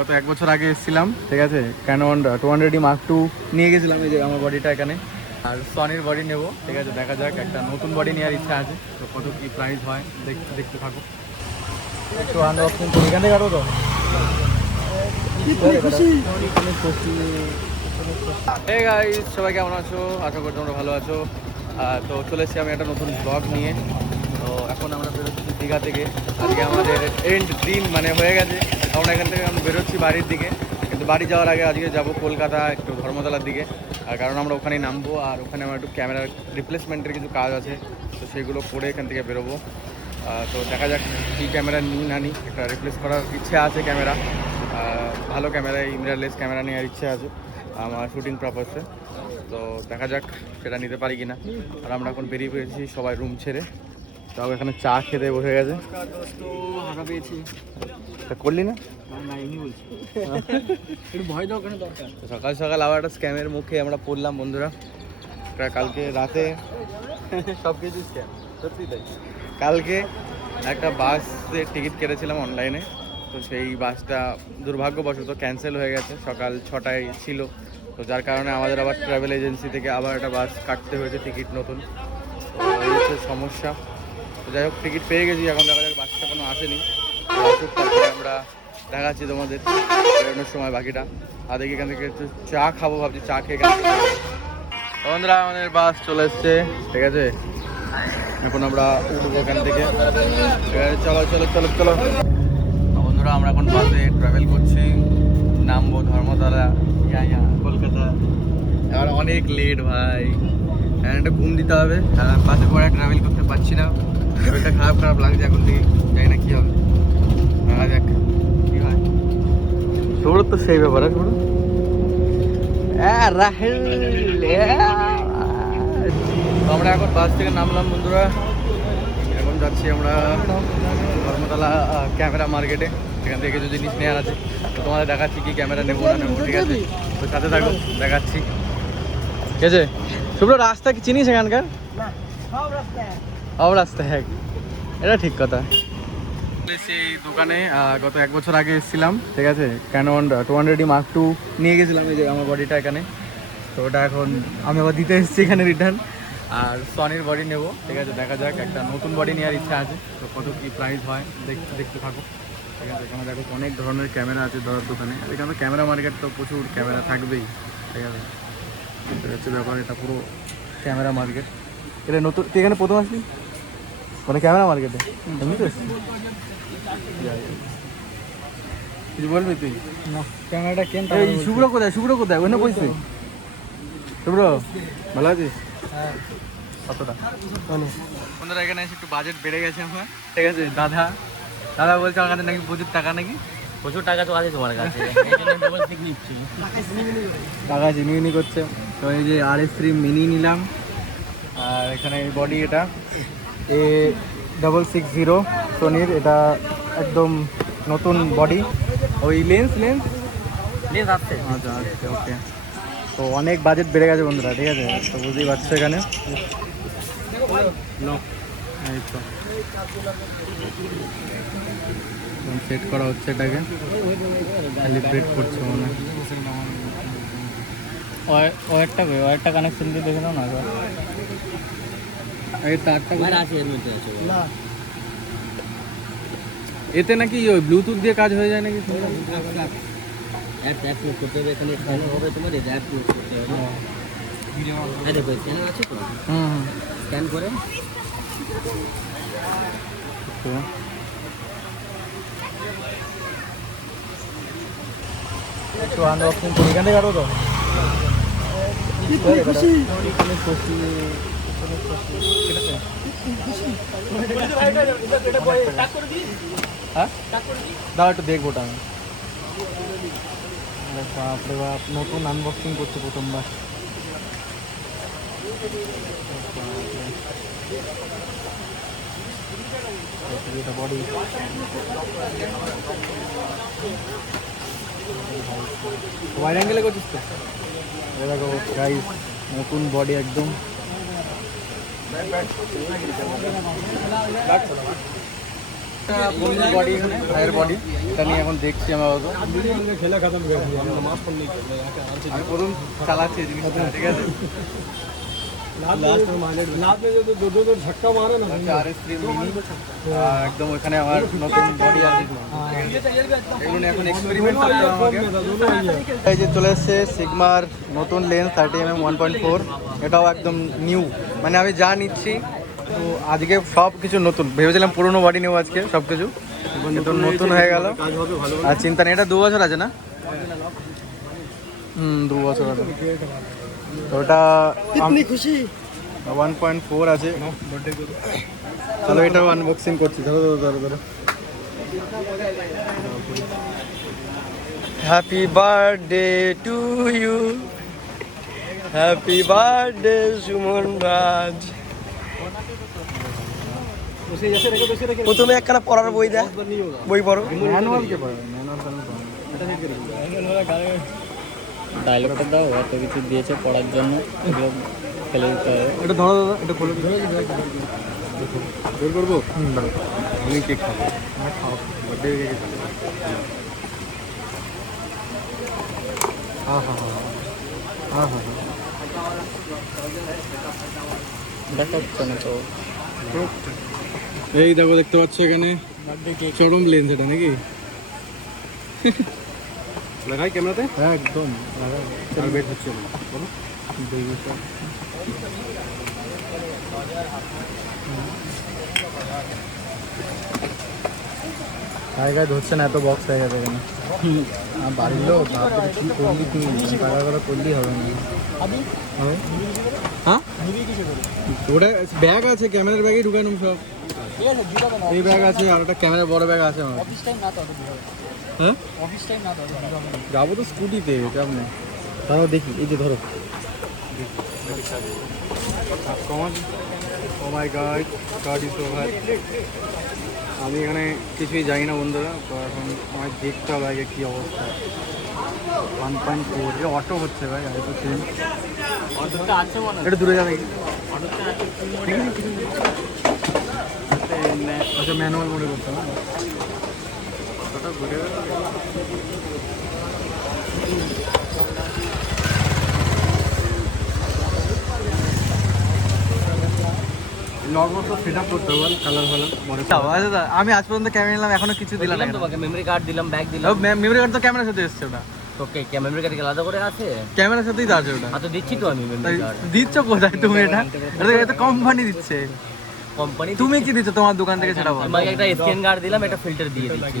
গত এক বছর আগে এসেছিলাম, ঠিক আছে। ক্যানন 200D Mark II নিয়ে গেছিলাম, এই যে আমার বডিটা এখানে। আর সনির বডি নেবো, ঠিক আছে। দেখা যাক, একটা নতুন বডি নেওয়ার ইচ্ছা আছে, তো কত কি প্রাইস হয় দেখতে থাকো। একটু আনবক্সিং করি, এখান থেকে কাটো তো। হে গাইস, সবাই কেমন আছো? আশা করি তোমরা ভালো আছো। তো চলে এসেছি আমি একটা নতুন ব্লগ নিয়ে। তো এখন আমরা বেরোচ্ছি দীঘা থেকে। আজকে আমাদের এন্ড দিন মানে হয়ে গেছে। আমরা এখান থেকে আমরা বেরোচ্ছি বাড়ির দিকে, কিন্তু বাড়ি যাওয়ার আগে আজকে যাব কলকাতা, একটু ধর্মতলার দিকে। আর কারণ আমরা ওখানেই নামবো, আর ওখানে আমার একটু ক্যামেরার রিপ্লেসমেন্টের কিছু কাজ আছে, তো সেগুলো করে এখান থেকে বেরোবো। তো দেখা যাক কী ক্যামেরা নিই না নিই। একটা রিপ্লেস করার ইচ্ছে আছে ক্যামেরা, ভালো ক্যামেরা, মিররলেস ক্যামেরা নেওয়ার ইচ্ছে আছে আমার শুটিং পারপাসে। তো দেখা যাক সেটা নিতে পারি কিনা। আর আমরা এখন বেরিয়ে পেয়েছি সবাই রুম ছেড়ে। তাও এখানে চা খেতে বসে গেছে। হাঁকা পেয়েছি, তা করলি না? বলছি একটু ভয় দাও কেন দরকার। সকাল সকাল আবার একটা স্ক্যামের মুখে আমরা পড়লাম বন্ধুরা। কালকে রাতে সব কিছু স্ক্যাম, সত্যি তাই। কালকে একটা বাসের টিকিট কেটেছিলাম অনলাইনে, তো সেই বাসটা দুর্ভাগ্যবশত ক্যান্সেল হয়ে গেছে। সকাল 6টায় ছিল, তো যার কারণে আমাদের আবার ট্রাভেল এজেন্সি থেকে আবার একটা বাস কাটতে হয়েছে টিকিট নতুন। তো এই হচ্ছে সমস্যা। তো যাই হোক, টিকিট পেয়ে গেছি, এখন দেখা যাক বাসটা কোনো আসেনি। তারপরে আমরা দেখাচ্ছি তোমাদের বেরোনোর সময় বাকিটা। আর দেখি এখান থেকে একটু চা খাবো ভাবছি, চা খেয়ে এখান থেকে বন্ধুরা আমাদের বাস চলে এসছে, ঠিক আছে। এখন আমরা উঠবো এখান থেকে। চলো চলো চলো চলো বন্ধুরা, আমরা এখন বাসে ট্রাভেল করছি, নামবো ধর্মতলা, কলকাতা। এবার অনেক লেট ভাই, একটা ঘুম দিতে হবে। বাসে করে ট্রাভেল করতে পারছি না, শরীরটা খারাপ লাগছে এখন থেকে, জানি না কী হবে। দেখা যাক কী হয়। তোর তো সেই ব্যাপার আছে আমরা এখন বাস থেকে নামলাম বন্ধুরা। এখন যাচ্ছি আমরা ধর্মতলা ক্যামেরা মার্কেটে, সেখান থেকে কিছু জিনিস নেওয়ার আছে, তো তোমাদের দেখাচ্ছি কি ক্যামেরা নেবো না নেবো, ঠিক আছে। তো সাথে থাকো, দেখাচ্ছি। ঠিক আছে শুভ্র, রাস্তা কি চিনিস এখানকার? সব রাস্তা হ্যাঁ, এটা ঠিক কথা। সেই দোকানে গত এক বছর আগে এসেছিলাম, ঠিক আছে। ক্যানন 200D Mark II নিয়ে গেছিলাম, এই যে আমার বডিটা এখানে। তো ওটা এখন আমি আবার দিতে এসেছি এখানে রিটার্ন। আর সনির বডি নেবো, ঠিক আছে। দেখা যাক, একটা নতুন বডি নেওয়ার ইচ্ছা আছে, তো কত কি প্রাইস হয় দেখতে থাকো, ঠিক আছে। এখানে দেখো অনেক ধরনের ক্যামেরা আছে ধরার দোকানে। এখানে ক্যামেরা মার্কেট, তো প্রচুর ক্যামেরা থাকবেই, ঠিক আছে। এটা হচ্ছে ব্যাপার, এটা পুরো ক্যামেরা মার্কেট। এটা নতুন, তুই এখানে প্রথম আসলি মানে ক্যামেরা মার্কেটে? বুঝতে পারছি, কিছু বলবি তুই? ক্যামেরাটা কেন? শুভ্র কোথায় ওখানে বলছে? শুভ্র ভালো আছিস? হ্যাঁ। কতটা বন্ধুরা, এখানে এসে একটু বাজেট বেড়ে গেছে আমার, ঠিক আছে। দাদা বলছে আমার কাছে নাকি প্রচুর টাকা, নাকি প্রচুর টাকা তো আছে তোমার কাছে, টাকা জিনিউনি করছে। তো এই যে RS3 মিনি নিলাম, আর এখানে বডি এটা A660 সোনির, এটা একদম নতুন বডি। ওই লেন্স আসছে। আচ্ছা ওকে। তো অনেক বাজেট বেড়ে গেছে বন্ধুরা, ঠিক আছে। তো বুঝতেই পারছো এখানে এই তো সেট করা হচ্ছে, এটাকে ক্যালিব্রেট করছে মনে হয়। ওয়ারটা কানেকশন দিয়ে দেখে নাও না। এই তারটা আছে এর মধ্যে আছে না, এতে নাকি ওই ব্লুটুথ দিয়ে কাজ হয়ে যায় নাকি? অ্যাপ লোড করতে হবে, এখানে স্ক্যানার হবে তোমার, এই অ্যাপ লোড করতে হবে। হ্যাঁ দেখো স্ক্যানার আছে তো, স্ক্যান করে একটু আনবক্সিং করি, এখান থেকে কাটো তো। হ্যাঁ দাও একটু দেখবো ওটা আমি। বাপরে বাপ, নতুন আনবক্সিং করছে প্রথমবার। বডি ওয়াইড অ্যাঙ্গেলে করছিস তো? দেখো গাইস, নতুন বডি একদম। বডি এখানে ভাইয়ের বডি, এটা নিয়ে এখন দেখছি আমি বাবু। खेला खत्म कर दिया আমি প্রথম চালাচ্ছি এই জিনিসটা, ঠিক আছে। लास्ट में जो दो झटका मारा ना RS3 mini, একদম ওখানে আমার নতুন বডি আছে, এগুলো নিয়ে এখন এক্সপেরিমেন্ট করতে হবে আমাকে। এই যে চলে এসছে সিগমার নতুন লেন্স 30mm 1.4, এটাও একদম নিউ, মানে আমি যা নিচ্ছি তো আজকে সব কিছু নতুন। ভেবেছিলাম পুরোনো বডি নেবো আজকে সব কিছু, কিন্তু নতুন হয়ে গেল। আর চিন্তা নেই, এটা 2 বছর আছে না? 2 বছর আছে। তো ওটা खुशी 1.4 আছে। চলো এটাও আনবক্সিং করছি, ধরো ধরো ধরো। Happy birthday to you, happy birthday Suman Raj. প্রথমে একখানা পড়ার বই দেয়, বই পড়ো। ম্যানুয়াল কে পড়ে? ডায়লগটা দাও, এত কিছু দিয়েছে পড়ার জন্য, এগুলো ফেলে দিতে হবে। এটা ধরো দাদা, এটা খুলে বের করবো। আমি কেক খাবো, খাও বার্থডে কেক খাবো। হ্যাঁ হ্যাঁ হ্যাঁ হ্যাঁ হ্যাঁ হ্যাঁ, দেখাচ্ছে না তো। এই দেখো, দেখতে পাচ্ছ এখানে চরম লেন্স, এটা নাকি লাগাই ক্যামেরাতে? হ্যাঁ একদম লাগাই। আর বের হচ্ছে না, বলো জায়গায় ধরছে না, এত বক্স হয়ে গেছে এখানে। বাড়ির লোক ভাববে কি করলি তুই, টাকা করে করলেই হবে না। হ্যাঁ ওটা ব্যাগ আছে, ক্যামেরার ব্যাগেই ঢুকানো সব। এই ব্যাগ আছে, আর একটা ক্যামেরা বড় ব্যাগ আছে আমার। হ্যাঁ যাবো তো স্কুটিতে, যাব না। তারাও দেখি, এই যে ধরো। ও মাই গড, গড ইজ ওভার। আমি এখানে কিছুই জানি না বন্ধুরা, তো এখন আমার দেখতে হবে আগে কী অবস্থা। 1.4 অটো হচ্ছে ভাই, আর তো সেম। এটা দূরে যাবে, আচ্ছা ম্যানুয়াল মোডে করতে হবে। আমি আজ পর্যন্ত ক্যামেরা নিলাম, এখনো কিছু দিলাম না। তোমাকে মেমরি কার্ড দিলাম, ব্যাগ দিলাম। মেমরি কার্ড তো ক্যামেরার সাথে এসছে, ওটা ওকে, মেমরি কার্ড আলাদা করে আছে? ক্যামেরার সাথেই তো আছে ওটা। তো দিচ্ছি তো আমি মেমরি কার্ড। দিচ্ছ কোথায় তুমি এটা? এটা কোম্পানি দিচ্ছে। কোম্পানি তুমি কি দিচ্ছ তোমার দোকান থেকে সেটা বলো। আমাকে একটা স্ক্যান কার্ড দিলাম, একটা ফিল্টার দিয়ে দিচ্ছি।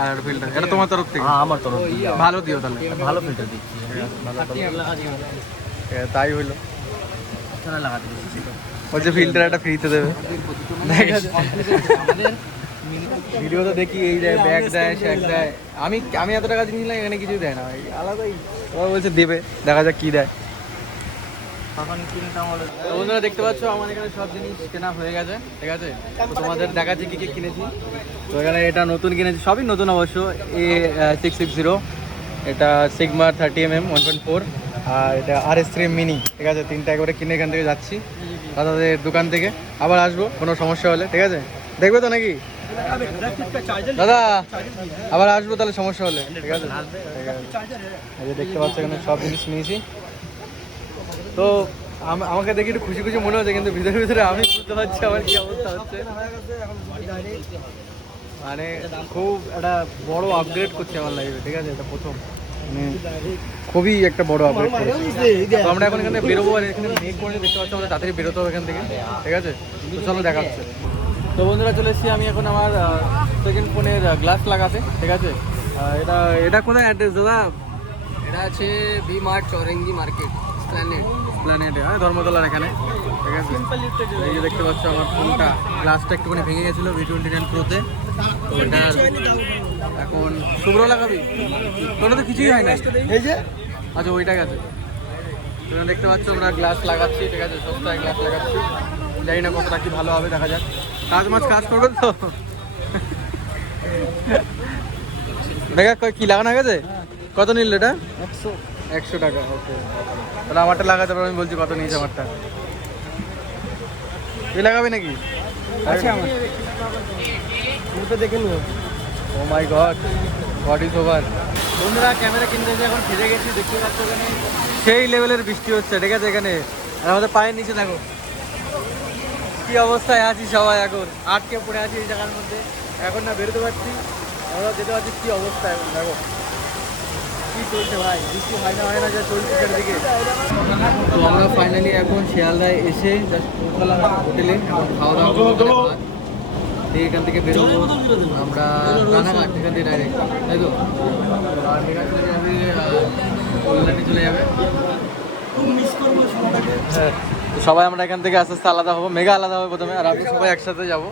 আর ফিল্টার এটা তোমার তরফ থেকে? হ্যাঁ আমার তরফ থেকে। ভালো দিও তাহলে, ভালো ফিল্টার দিচ্ছি। তাই হইলো, ছাড়া লাগাতে দিচ্ছি। বলছে ফিল্টার একটা ফ্রিতে দেবে। ভিডিও তো দেখি, এই দেয় ব্যাগ দেয়, শ্যাক দেয়। আমি এত টাকা জিনিস নিলাম, এখানে কিছুই দেয় না ভাই, আলাদাই। ওরা বলছে দেবে, দেখা যাক কি দেয়। বন্ধুরা দেখতে পাচ্ছ আমার এখানে সব জিনিস কেনা হয়ে গেছে, ঠিক আছে। তো তোমাদের দেখাচ্ছি কী কী কিনেছি। তো এখানে এটা নতুন কিনেছি, সবই নতুন অবশ্য। A660, এটা সিগমার 30mm 1.4, আর এটা RS3 মিনি, ঠিক আছে। 3টা একবারে কিনে এখান থেকে যাচ্ছি দাদাদের দোকান থেকে। আবার আসবো কোনো সমস্যা হলে, ঠিক আছে। দেখবে তো নাকি দাদা? আবার আসবো তাহলে সমস্যা হলে, ঠিক আছে। এই যে দেখতে পাচ্ছ এখানে সব জিনিস নিয়েছি। তো আমাকে দেখি একটু খুশি খুশি মনে হচ্ছে, কিন্তু ভিতরে ভিতরে আমি বুঝতে পারছি আমার কি অবস্থা হচ্ছে। মানে খুব একটা বড় আপগ্রেড করছে আমার লাইফে, ঠিক আছে। এটা প্রথম, মানে খুবই একটা বড় আপগ্রেড করেছি। তো আমরা এখন এখানে বেরোবো, আর এখানে মেক করে দেখতে পাচ্ছি আমাদের তাড়াতাড়ি বেরোতে হবে এখান থেকে, ঠিক আছে। তো চলো দেখাচ্ছে। তো বন্ধুরা চলে এসেছি আমি এখন আমার সেকেন্ড ফোনের গ্লাস লাগাতে, ঠিক আছে। এটা এটা কোথায় অ্যাড্রেস দাদা? এটা আছে বি মার্ট, চৌরঙ্গি মার্কেট, প্ল্যানেটে, ধর্মতলার এখানে, ঠিক আছে। এই যে দেখতে পাচ্ছ আমার ফোনটা, গ্লাসটা একটুখানি ভেঙে গেছিলো V29 Proতে। তো এটা এখন শুভ্র লাগাবি, তোটা তো কিছুই হয় না। এই যে আচ্ছা ওইটা গেছে। তোমরা দেখতে পাচ্ছ আমরা গ্লাস লাগাচ্ছি, ঠিক আছে। সস্তায় গ্লাস লাগাচ্ছি, জানি না কতটা কি ভালো হবে, দেখা যাক। কাজ করবে তো দেখা কি লাগানো গেছে। কত নিল এটা? 100 টাকা। ওকে, তাহলে আমারটা লাগাতে পারবো। আমি বলছি কত নিয়েছে আমারটা। তুই লাগাবি নাকি? আছে আমার। মুখে দেখে নিও। ও মাই গড, গড ইজ ওভার। বন্ধুরা ক্যামেরা কিনতে এসে এখন ফিরে গেছি, দেখতে পাচ্ছ এখানে সেই লেভেলের বৃষ্টি হচ্ছে, ঠিক আছে? এখানে আর আমাদের পায়ের নিচে দেখো কি অবস্থায় আছি সবাই, এখন আটকে পড়ে আছি এই জায়গার মধ্যে, এখন না বেরোতে পারছি, আমরা যেতে পারছি কি অবস্থা এখন দেখো কি চলছে ভাই, বৃষ্টি হয় না যা চলছে চারিদিকে। তো আমরা ফাইনালি এখন শিয়ালদায় এসে জাস্ট পৌঁছালাম হোটেলে, এখন খাওয়া দাওয়া করবো ওখানে ভাত দিয়ে এখান থেকে বেরোবো আমরা রানাঘাট, এখান থেকে ডাইরেক্ট, তাই তো? আর এখান চলে যাবে কল্যাণী চলে যাবে। হ্যাঁ, তো সবাই আমরা এখান থেকে আস্তে আস্তে আলাদা হবো, মেগা আলাদা হবে প্রথমে, আর আমি সবাই একসাথে যাবো।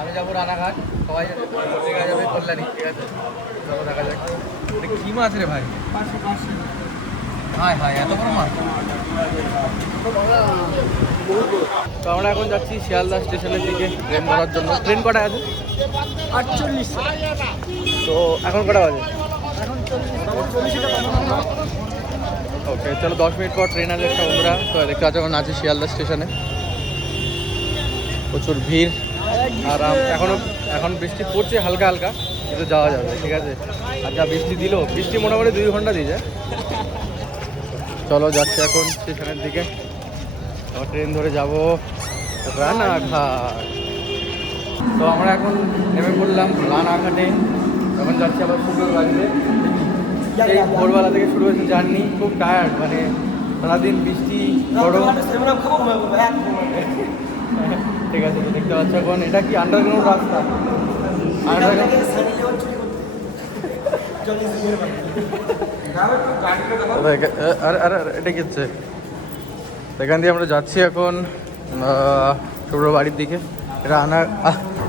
আমি যাবো রানাঘাট, সবাই মেগা যাবে কল্যাণী, ঠিক আছে? যাবো, দেখা যাক। এটা কি মাছ রে ভাই? হাই হাই, এত বড় মাছ। তো আমরা এখন যাচ্ছি শিয়ালদা স্টেশনের দিকে ট্রেন ধরার জন্য। ট্রেন কটা আছে? 48। তো এখন কটা বাজে? এখন 40। ওকে, চলো 10 মিনিট পর ট্রেন আছে একটা বন্ধুরা। তো দেখতে পাচ্ছ এখন আছি শিয়ালদা স্টেশনে, প্রচুর ভিড়। আর এখন বৃষ্টি পড়ছে হালকা হালকা, কিন্তু যাওয়া যাবে, ঠিক আছে? আর যা বৃষ্টি দিল, বৃষ্টি মোটামুটি 2 ঘন্টা দিয়ে যায়। চলো যাচ্ছি এখন স্টেশনের দিকে, আবার ট্রেন ধরে যাব রানাঘাট। তো আমরা এখন নেমে পড়লাম রানাঘাটে, এখন যাচ্ছি আবার শুক্রবার বাড়িতে। সেই ভোরবেলা থেকে শুরু হয়েছে জার্নি, খুব টায়ার্ড, মানে সারাদিন বৃষ্টি গরম। ঠিক আছে, তো দেখতে পাচ্ছ এখন এটা কি আন্ডারগ্রাউন্ড রাস্তা, আন্ডারগ্রাউন্ড। আরে এটা কি হচ্ছে? এখান দিয়ে আমরা যাচ্ছি এখন টোটোর বাড়ির দিকে। এটা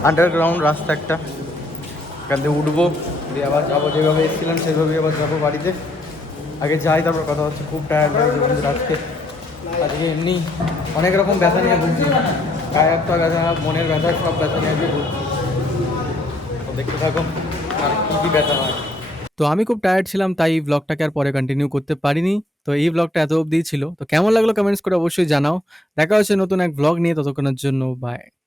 আন্ডারগ্রাউন্ড রাস্তা একটা, এখান থেকে উঠবো, দিয়ে আবার যাবো, যেভাবে এসেছিলাম সেভাবেই আবার যাবো বাড়িতে। আগে যাই তারপর কথা হচ্ছে। খুব টায়ার্ড লাগছে বন্ধুরা আজকে এমনি অনেক রকম ব্যথা নিয়ে ভুগছি, গায়ে একটা ব্যথা, মনের ব্যথা, সব ব্যথা নিয়ে আজকে ভুগছি। তো দেখতে থাকো আর কী কী ব্যথা হয়। তো আমি খুব টায়ার্ড ছিলাম, তাই এই ব্লগটাকে আর পরে কন্টিনিউ করতে পারিনি। তো এই ব্লগটা এত অবধিই ছিল। তো কেমন লাগলো কমেন্টস করে অবশ্যই জানাও। দেখা হচ্ছে নতুন এক ব্লগ নিয়ে, ততক্ষণের জন্য বাই।